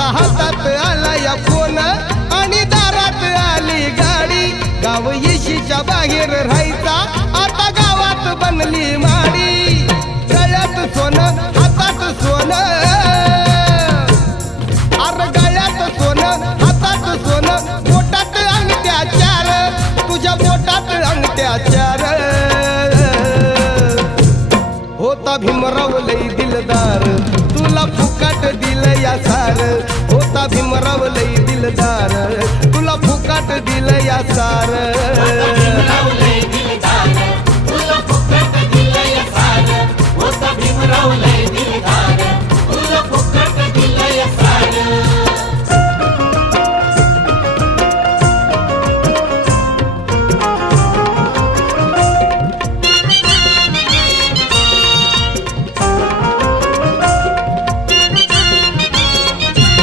आता हातात आला या फोन आणि दारात आली गाडी। गाव येशीच्या बाहेर राहायचा आता गावात बनली माडी। गळ्यात सोनं हातात सोनं, अरे गळ्यात सोनं हातात सोनं, बोटात अंगठ्या चार, तुझ्या बोटात अंगठ्या चार। होता भीमराव लई दिलदार, तुला फुकाट दिलं या सार। होता भीमराव लई दिलदार, तुला फुकाट दिलं या सार।